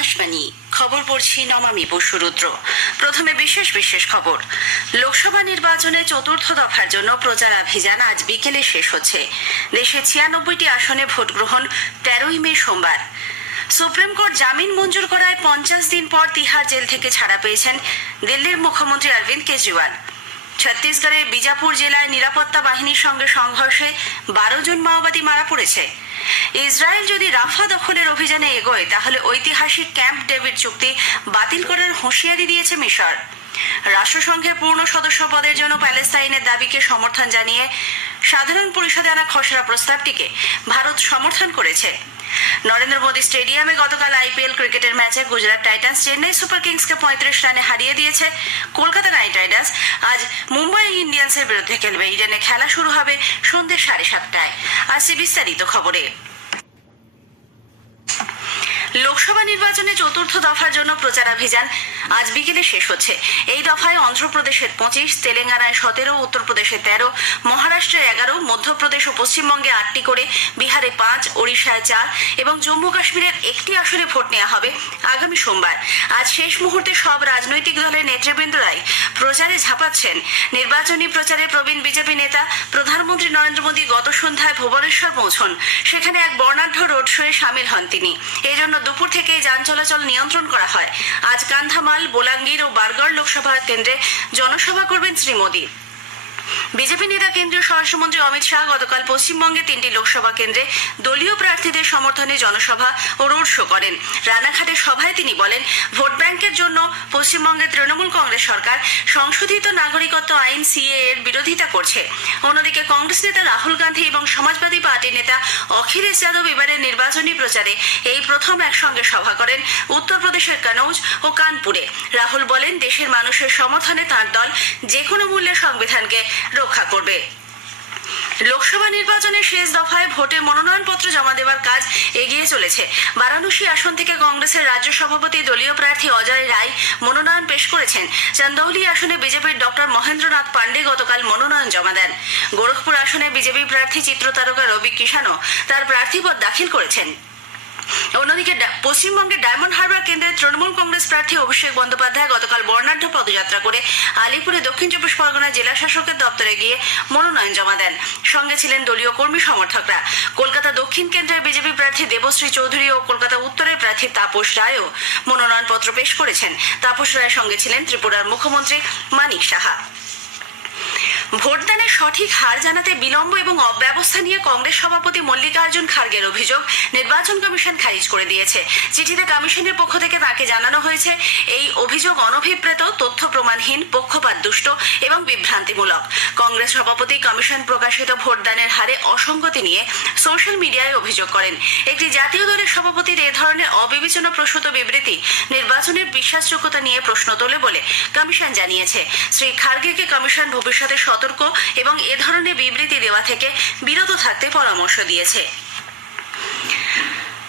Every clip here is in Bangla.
আকাশবাণী, খবর পড়ছি নমামি বসুরুদ্র প্রথমে বিশেষ বিশেষ খবর। লোকসভা নির্বাচনে চতুর্থ দফার জন্য প্রচারাভিযান আজ বিকেলে শেষ হচ্ছে। দেশে ছিয়ানব্বইটি আসনে ভোট গ্রহণ তেরোই মে সোমবার। সুপ্রিম কোর্ট জামিন মঞ্জুর করায় পঞ্চাশ দিন পর তিহার জেল থেকে ছাড়া পেয়েছেন দিল্লির মুখ্যমন্ত্রী অরবিন্দ কেজরিওয়াল। ছত্তিশগড়ের বিজাপুর জেলায় নিরাপত্তা বাহিনীর সঙ্গে সংঘর্ষে বারো জন মাওবাদী মারা পড়েছে। ইসরায়েল যদি রাফা দখলের অভিযানে এগোয়, তাহলে ঐতিহাসিক ক্যাম্প ডেভিড চুক্তি বাতিল করার হুঁশিয়ারি দিয়েছে মিশর। রাষ্ট্রসংঘের পূর্ণ সদস্য পদের জন্য প্যালেস্তাইনের দাবিকে সমর্থন জানিয়ে সাধারণ পরিষদে আনা খসড়া প্রস্তাবটিকে ভারত সমর্থন করেছে। নরেন্দ্র মোদী স্টেডিয়ামে গতকাল আইপিএল ক্রিকেটের ম্যাচে গুজরাট টাইটান্স চেন্নাই সুপার কিংসকে পঁয়ত্রিশ রানে হারিয়ে দিয়েছে কলকাতা নাইট রাইডার্স। আজ মুম্বাই ইন্ডিয়ান্সের বিরুদ্ধে খেলবে। ইডেনে খেলা শুরু হবে সন্ধ্যে সাড়ে সাতটায়। আসছে বিস্তারিত খবরে। লোকসভা নির্বাচনে চতুর্থ দফার জন্য প্রচারাভিযান আজ বিকেলে শেষ হচ্ছে। এই দফায় অন্ধ্রপ্রদেশের পঁচিশ, তেলেঙ্গানায় সতেরো, উত্তরপ্রদেশে তেরো, মহারাষ্ট্রে এগারো, মধ্যপ্রদেশ ও পশ্চিমবঙ্গে আটটি করে, বিহারে পাঁচ, ওড়িশায় চার এবং জম্মু কাশ্মীরের একটি আসনে ভোট নেওয়া হবে আগামী সোমবার। আজ শেষ মুহূর্তে সব রাজনৈতিক দলের নেতৃবৃন্দরাই প্রচারে ঝাঁপাচ্ছেন। নির্বাচনী প্রচারে প্রবীণ বিজেপি নেতা প্রধানমন্ত্রী নরেন্দ্র মোদী গত সন্ধ্যায় ভুবনেশ্বর পৌঁছন। সেখানে এক বর্ণাঢ্য রোড শোয়ে সামিল হন তিনি। এই জন্য দুপুর থেকেই যান চলাচল নিয়ন্ত্রণ করা হয়। আজ কান্ধামাল, বোলাঙ্গীর ও বারগড় লোকসভা কেন্দ্রে জনসভা করবেন শ্রী মোদী। বিজেপি নেতা কেন্দ্রীয় স্বরাষ্ট্রমন্ত্রী অমিত শাহ গতকাল পশ্চিমবঙ্গে তিনটি লোকসভা কেন্দ্রে দলীয় প্রার্থীদের সমর্থনে জনসভা ও রোড শো করেন। রানাঘাটের সভায় তিনি বলেন, ভোট ব্যাংকের জন্য পশ্চিমবঙ্গের তৃণমূল কংগ্রেস সরকার সংশোধিত নাগরিকত্ব আইন সিএ এর বিরোধিতা করছে। অন্যদিকে কংগ্রেস নেতা রাহুল গান্ধী এবং সমাজবাদী পার্টির নেতা অখিলেশ যাদব এবারের নির্বাচনী প্রচারে এই প্রথম একসঙ্গে সভা করেন উত্তরপ্রদেশের কানৌজ ও কানপুরে। রাহুল বলেন, দেশের মানুষের সমর্থনে তাঁর দল যে কোনো মূল্যে সংবিধানকে রক্ষা করবে। লোকসভা নির্বাচনের শেষ দফায় ভোটে মনোনয়নপত্র জমা দেওয়ার কাজ এগিয়ে চলেছে। বারাণসী আসন থেকে কংগ্রেসের রাজ্য সভাপতি দলীয় প্রার্থী অজয় রায় মনোনয়ন পেশ করেছেন। চান্দৌলি আসনে বিজেপির ডক্টর মহেন্দ্রনাথ পান্ডে গতকাল মনোনয়ন জমা দেন। গোরখপুর আসনে বিজেপি প্রার্থী চিত্রতারকা রবি কিষানও তার প্রার্থীপদ দাখিল করেছেন। অন্যদিকে পশ্চিমবঙ্গের ডায়মন্ড হারবার কেন্দ্রের তৃণমূল কংগ্রেস প্রার্থী অভিষেক বন্দ্যোপাধ্যায় গতকাল বর্ণাঢ্য পদযাত্রা করে আলিপুরে দক্ষিণ চব্বিশ পরগনা জেলা শাসকের দপ্তরে গিয়ে মনোনয়ন জমা দেন। সঙ্গে ছিলেন দলীয় কর্মী সমর্থকরা। কলকাতা দক্ষিণ কেন্দ্রের বিজেপি প্রার্থী দেবশ্রী চৌধুরী ও কলকাতা উত্তরের প্রার্থী তাপস রায়ও মনোনয়নপত্র পেশ করেছেন। তাপস রায়ের সঙ্গে ছিলেন ত্রিপুরার মুখ্যমন্ত্রী মানিক সাহা। ভোটদানের সঠিক হার জানাতে বিলম্ব এবং অব্যবস্থা নিয়ে কংগ্রেস সভাপতি মল্লিকার্জুন খার্গের অভিযোগ নির্বাচন কমিশন খারিজ করে দিয়েছে। চিঠিতে কমিশনের পক্ষ থেকে তাকে জানানো হয়েছে, এই অভিযোগ অনভিপ্রেত, তথ্য প্রমাণহীন, পক্ষপাত দুষ্ট এবং বিভ্রান্তিমূলক। কংগ্রেস সভাপতি কমিশন প্রকাশিত ভোটদানের হারে অসঙ্গতি নিয়ে সোশ্যাল মিডিয়ায় অভিযোগ করেন। একটি জাতীয় দলের সভাপতির এ ধরনের অবিবেচনা প্রসূত বিবৃতি নির্বাচনের বিশ্বাসযোগ্যতা নিয়ে প্রশ্ন তোলে বলে কমিশন জানিয়েছে। শ্রী খার্গেকে কমিশন ভবিষ্যতে সতর্ক এবং এ ধরনের বিবৃতি দেওয়া থেকে বিরত থাকতে পরামর্শ দিয়েছে।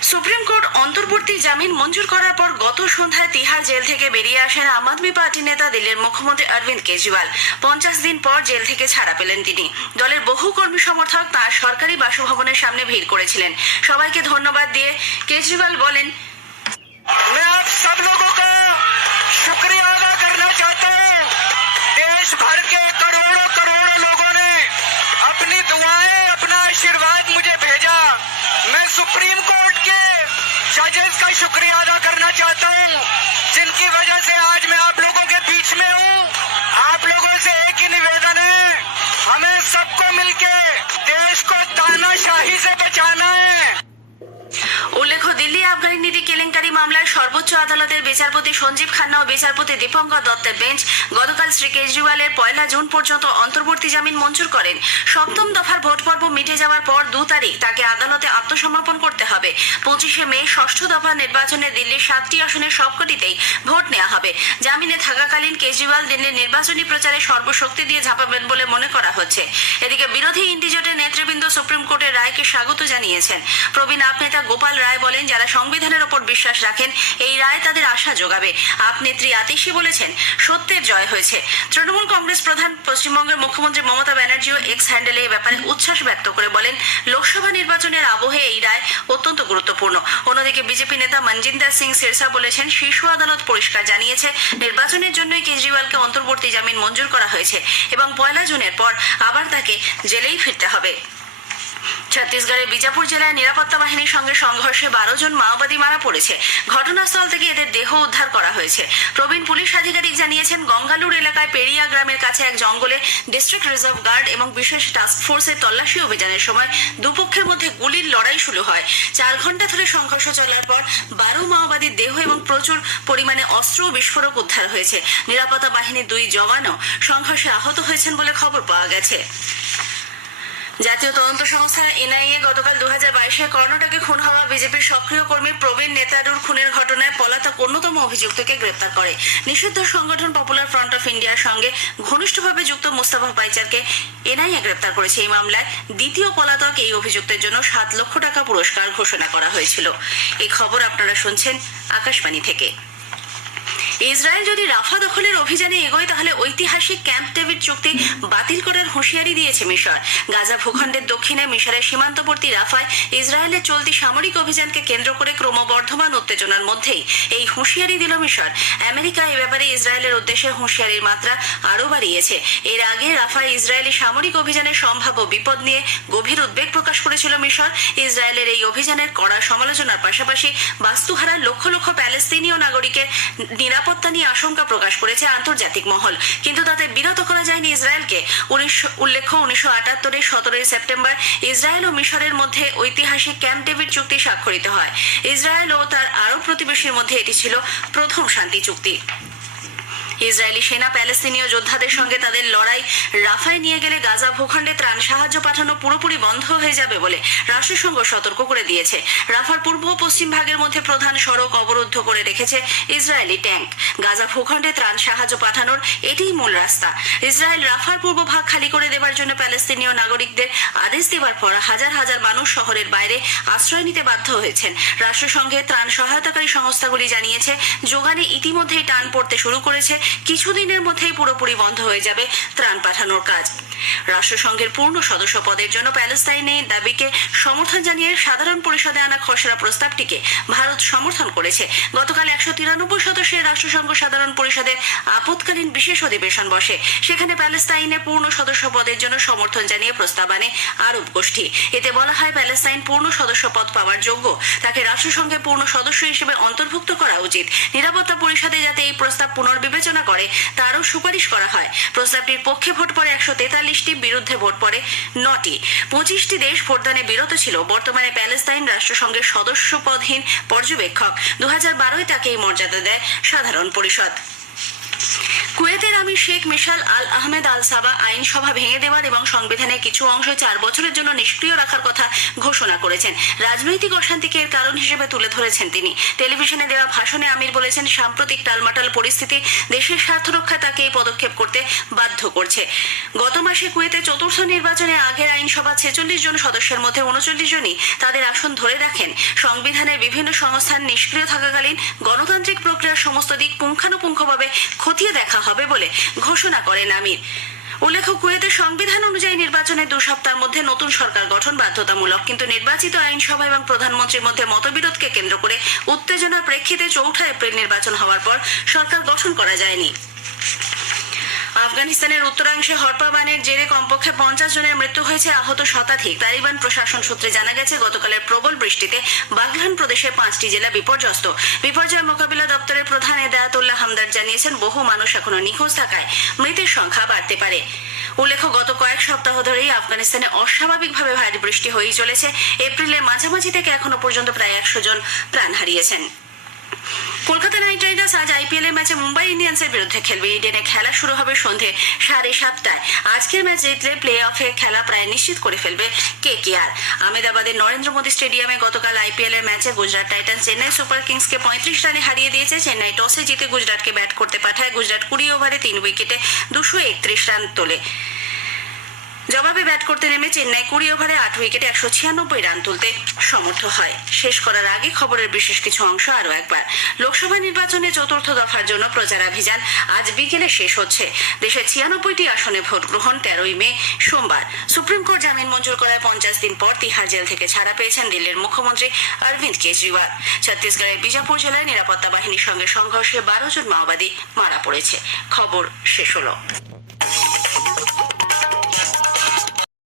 সুপ্রিম কোর্ট অন্তর্বর্তী জামিন মঞ্জুর করার পর গত সন্ধ্যায় তিহার জেল থেকে বেরিয়ে আসেন আম আদমি পার্টি নেতা দিল্লির মুখ্যমন্ত্রী অরবিন্দ কেজরিওয়াল। পঞ্চাশ দিন পর জেল থেকে ছাড়া পেলেন তিনি। দলের বহু কর্মী সমর্থক তাঁর সরকারি বাসভবনের সামনে ভিড় করেছিলেন। সবাইকে ধন্যবাদ দিয়ে কেজরিওয়াল বলেন एजेंट्स का शुक्रिया अदा करना चाहता हूँ, जिनकी वजह से आज मैं आप लोगों के बीच में हूँ। आप लोगों से एक ही निवेदन है, हमें सबको मिलके देश को तानाशाही से बचाना है। उल्लेखो, दिल्ली आबकारी नीति কেলেঙ্কারি মামলায় সর্বোচ্চ আদালতের বিচারপতি সঞ্জীব খান্না ও বিচারপতি দীপঙ্কর দত্তের বেঞ্চ গতকাল শ্রী কেজরিওয়ালের পয়লা জুন পর্যন্ত অন্তর্বর্তী জামিন মঞ্জুর করেন। সপ্তম দফার ভোট পর্ব মিটে যাওয়ার পর দু তারিখ তাকে আদালতে আত্মসমর্পণ করতে হবে। পঁচিশে মে ষষ্ঠ দফা নির্বাচনে দিল্লির সাতটি আসনের সবকটিতেই ভোট নেওয়া হবে। জামিনে থাকাকালীন কেজরিওয়াল দিল্লির নির্বাচনী প্রচারে সর্বশক্তি দিয়ে ঝাঁপাবেন বলে মনে করা হচ্ছে। এদিকে বিরোধী ইন্ডিজোটের নেতৃবৃন্দ সুপ্রিম কোর্টের রায়কে স্বাগত জানিয়েছেন। প্রবীণ আপ নেতা গোপাল রায় বলেন, যারা সংবিধানের ওপর বিশ্বাস রাখেন, এই রায় তাদের আশা যোগাবে আপ নেত্রী আতিশি বলেছেন, সত্যের জয় হয়েছে। তৃণমূল কংগ্রেস প্রধান পশ্চিমবঙ্গের মুখ্যমন্ত্রী মমতা ব্যানার্জিও এক্স হ্যান্ডেলে এই ব্যাপারে উচ্ছ্বাস ব্যক্ত করে বলেন, লোকসভা নির্বাচনের আবহে এই রায় অত্যন্ত গুরুত্বপূর্ণ। অন্যদিকে বিজেপি নেতা মনজিন্দর সিং সিরসা বলেছেন, শীর্ষ আদালত পরিষ্কার জানিয়েছে, নির্বাচনের জন্যই কেজরিওয়ালকে অন্তর্বর্তী জামিন মঞ্জুর করা হয়েছে এবং পয়লা জুনের পর আবার তাকে জেলেই ফিরতে হবে। ছত্তিশগড়ের বিজাপুর জেলায় নিরাপত্তা বাহিনীর সঙ্গে সংঘর্ষে বারো জন মাওবাদী মারা পড়েছে। ঘটনাস্থল থেকে এদের দেহ উদ্ধার করা হয়েছে। প্রবীণ পুলিশ আধিকারিক জানিয়েছেন, গঙ্গালুর এলাকায় পেরিয়া গ্রামের কাছে এক জঙ্গলে ডিস্ট্রিক্ট রিজার্ভ গার্ড এবং বিশেষ টাস্ক ফোর্সের তল্লাশি অভিযানের সময় দুপক্ষের মধ্যে গুলির লড়াই শুরু হয়। চার ঘণ্টা ধরে সংঘর্ষ চলার পর বারো মাওবাদীর দেহ এবং প্রচুর পরিমাণে অস্ত্র ও বিস্ফোরক উদ্ধার হয়েছে। নিরাপত্তা বাহিনীর দুই জওয়ানও সংঘর্ষে আহত হয়েছেন বলে খবর পাওয়া গেছে। জাতীয় তদন্ত সংস্থা এনআইএ গতকাল দু হাজার বাইশে কর্ণাটকে খুন হওয়া বিজেপির সক্রিয় কর্মী প্রবীণ নেতারুর খুনের ঘটনায় পলাতক অন্যতম অভিযুক্তকে গ্রেপ্তার করে। নিষিদ্ধ সংগঠন পপুলার ফ্রন্ট অফ ইন্ডিয়ার সঙ্গে ঘনিষ্ঠভাবে যুক্ত মুস্তাফা পাইচারকে এনআইএ গ্রেপ্তার করেছে। এই মামলায় দ্বিতীয় পলাতক এই অভিযুক্তের জন্য সাত লক্ষ টাকা পুরস্কার ঘোষণা করা হয়েছিল। এই খবর আপনারা শুনছেন আকাশবাণী থেকে। ইসরায়েল যদি রাফা দখলের অভিযানে এগোয়, তাহলে ঐতিহাসিক ক্যাম্প ডেভিড চুক্তি বাতিল করার হুঁশিয়ারি দিয়েছে মিশর। গাজা ভূখণ্ডের দক্ষিণে মিশরের সীমান্তবর্তী রাফায় ইসরায়েলের চলতি সামরিক অভিযানকে কেন্দ্র করে ক্রমবর্ধমান উত্তেজনার মধ্যেই এই হুঁশিয়ারি দিল মিশর। আমেরিকা এ ব্যাপারে ইসরায়েলের উদ্দেশ্যে হুঁশিয়ারির মাত্রা আরও বাড়িয়েছে। এর আগে রাফায় ইসরায়েলি সামরিক অভিযানের সম্ভাব্য বিপদ নিয়ে গভীর উদ্বেগ প্রকাশ করেছিল মিশর। ইসরায়েলের এই অভিযানের কড়া সমালোচনার পাশাপাশি বাস্তুহারা লক্ষ লক্ষ প্যালেস্তিনীয় নাগরিকের নিরাপত্তা নিয়ে আশঙ্কা প্রকাশ করেছে আন্তর্জাতিক মহল। কিন্তু তাতে বিরত করা যায়নি ইসরায়েলকে। উল্লেখ্য উনিশশো আটাত্তরের সতেরোই সেপ্টেম্বর ইসরায়েল ও মিশরের মধ্যে ঐতিহাসিক ক্যাম্প ডেভিড চুক্তি স্বাক্ষরিত হয়। ইসরায়েল ও তার আরব প্রতিবেশীর মধ্যে এটি ছিল প্রথম শান্তি চুক্তি। ইসরায়েলি সেনা প্যালেস্তিনীয় যোদ্ধাদের সঙ্গে তাদের লড়াই রাফায় নিয়ে গেলে গাজা ভূখণ্ডে ত্রাণ সাহায্য পাঠানো পুরোপুরি বন্ধ হয়ে যাবে বলে রাষ্ট্রসংঘ সতর্ক করে দিয়েছে। রাফার পূর্ব পশ্চিম ভাগের মধ্যে প্রধান সড়ক অবরুদ্ধ করে রেখেছে ইসরায়েলি ট্যাঙ্ক গাজা ভূখণ্ডে ত্রাণ সাহায্য পাঠানোর এটিই মূল রাস্তা। ইসরায়েল রাফার পূর্ব ভাগ খালি করে দেবার জন্য প্যালেস্তিনীয় নাগরিকদের আদেশ দেওয়ার পর হাজার হাজার মানুষ শহরের বাইরে আশ্রয় নিতে বাধ্য হয়েছেন। রাষ্ট্রসংঘের ত্রাণ সহায়তাকারী সংস্থাগুলি জানিয়েছে, যোগানে ইতিমধ্যেই টান পড়তে শুরু করেছে কিছুদিনের মধ্যেই পুরোপুরি বন্ধ হয়ে যাবে ত্রাণ পাঠানোর কাজ। রাষ্ট্রসংঘের পূর্ণ সদস্য পদের জন্য প্যালেস্তাইনের দাবিকে সমর্থন জানিয়ে সাধারণ পরিষদে আনা খসড়া প্রস্তাবটিকে ভারত সমর্থন করেছে। গতকাল একশো তিরানব্বই সদস্যের রাষ্ট্রসংঘ সাধারণ পরিষদের আপতকালীন বিশেষ অধিবেশন বসে। সেখানে প্যালেস্তাইনে পূর্ণ সদস্য পদের জন্য সমর্থন জানিয়ে প্রস্তাব আনে আরব গোষ্ঠী। এতে বলা হয়, প্যালেস্তাইন পূর্ণ সদস্য পদ পাওয়ার যোগ্য। তাকে রাষ্ট্রসংঘের পূর্ণ সদস্য হিসেবে অন্তর্ভুক্ত করা উচিত। নিরাপত্তা পরিষদে যাতে এই প্রস্তাব পুনর্বিবেচনা করে, তারও সুপারিশ করা হয়। প্রস্তাবটির পক্ষে ভোট পড়ে একশো তেতাল্লিশটি বিরুদ্ধে ভোট পড়ে নটি। পঁচিশটি দেশ ভোটদানে বিরত ছিল। বর্তমানে প্যালেস্তাইন রাষ্ট্রসংঘের সদস্যপদহীন পর্যবেক্ষক। দু হাজার বারোয় তাকে এই মর্যাদা দেয় সাধারণ পরিষদ। কুয়েতের আমির শেখ মিশাল আল আহমেদ আল সাবা আইনসভা ভেঙে দেওয়ার এবং সংবিধানের কিছু অংশ চার বছরের জন্য নিষ্ক্রিয় রাখার কথা ঘোষণা করেছেন। রাজনৈতিক অশান্তিকে এর কারণ হিসেবে তুলে ধরেছেন তিনি। টেলিভিশনে দেওয়া ভাষণে আমির বলেছেন, সাম্প্রতিক টালমাটাল পরিস্থিতি দেশের স্বার্থ রক্ষা তাকে এই পদক্ষেপ করতে বাধ্য করছে। গত মাসে কুয়েতে চতুর্থ নির্বাচনে আগের আইনসভা ছেচল্লিশ জন সদস্যের মধ্যে উনচল্লিশ জনই তাদের আসন ধরে রাখেন। সংবিধানের বিভিন্ন সংস্থান নিষ্ক্রিয় থাকাকালীন গণতান্ত্রিক প্রক্রিয়ার সমস্ত দিক পুঙ্খানুপুঙ্খভাবে খতিয়ে দেখা হবে বলে ঘোষণা করেন আমির। উল্লেখ্য কুয়েতের সংবিধান অনুযায়ী নির্বাচনের দু সপ্তাহের মধ্যে নতুন সরকার গঠন বাধ্যতামূলক। কিন্তু নির্বাচিত আইনসভা এবং প্রধানমন্ত্রীর মধ্যে মতবিরোধকে কেন্দ্র করে উত্তেজনার প্রেক্ষিতে চৌঠা এপ্রিল নির্বাচন হওয়ার পর সরকার গঠন করা যায়নি। আফগানিস্তানের উত্তরাংশে হরপাবানের জেরে কমপক্ষে পঞ্চাশ জনের মৃত্যু হয়েছে, আহত শতাধিক। তালিবান প্রশাসন সূত্রে জানা গেছে, গতকালের প্রবল বৃষ্টিতে বাগলান প্রদেশের পাঁচটি জেলা বিপর্যস্ত। বিপর্যয় মোকাবিলা দপ্তরের প্রধান এদায়াতুল্লাহ হামদার জানিয়েছেন, বহু মানুষ এখনও নিখোঁজ থাকায় মৃতের সংখ্যা বাড়তে পারে। উল্লেখ্য, গত কয়েক সপ্তাহ ধরেই আফগানিস্তানে অস্বাভাবিকভাবে ভারী বৃষ্টি হয়েই চলেছে। এপ্রিলের মাঝামাঝি থেকে এখনও পর্যন্ত প্রায় একশো জন প্রাণ হারিয়েছেন। রাইডার্স আজ আইপিএল এর ম্যাচে মুম্বাই ইন্ডিয়ান্সের বিরুদ্ধে খেলবে। ইডেনে খেলা শুরু হবে সন্ধে সাড়ে সাতটায়। আজকের ম্যাচ জিতলে প্লে অফে খেলা প্রায় নিশ্চিত করে ফেলবে কে কে আর আহমেদাবাদের নরেন্দ্র মোদী স্টেডিয়ামে গতকাল আইপিএল এর ম্যাচে গুজরাট টাইটান্স চেন্নাই সুপার কিংসকে পঁয়ত্রিশ রানে হারিয়ে দিয়েছে। চেন্নাই টসে জিতে গুজরাটকে ব্যাট করতে পাঠায়। গুজরাট কুড়ি ওভারে তিন উইকেটে দুশো একত্রিশ রান তোলে। জবাবে ব্যাট করতে নেমে চেন্নাই কুড়ি ওভারে আট উইকেটে একশো ছিয়ানব্বই রান তুলতে সমর্থ হয়। শেষ করার আগে খবরের বিশেষ কিছু অংশ আরও একবার। লোকসভা নির্বাচনে চতুর্থ দফার জন্য প্রচারাভিযান আজ বিকেলে শেষ হচ্ছে। দেশের ছিয়ানব্বইটি আসনে ভোট গ্রহণ তেরোই মে, সোমবার। সুপ্রিম কোর্ট জামিন মঞ্জুর করায় পঞ্চাশ দিন পর তিহার জেল থেকে ছাড়া পেয়েছেন দিল্লির মুখ্যমন্ত্রী অরবিন্দ কেজরিওয়াল। ছত্তিশগড়ের বিজাপুর জেলায় নিরাপত্তা বাহিনীর সঙ্গে সংঘর্ষে বারো জন মাওবাদী মারা পড়েছে। খবর শেষ হলো।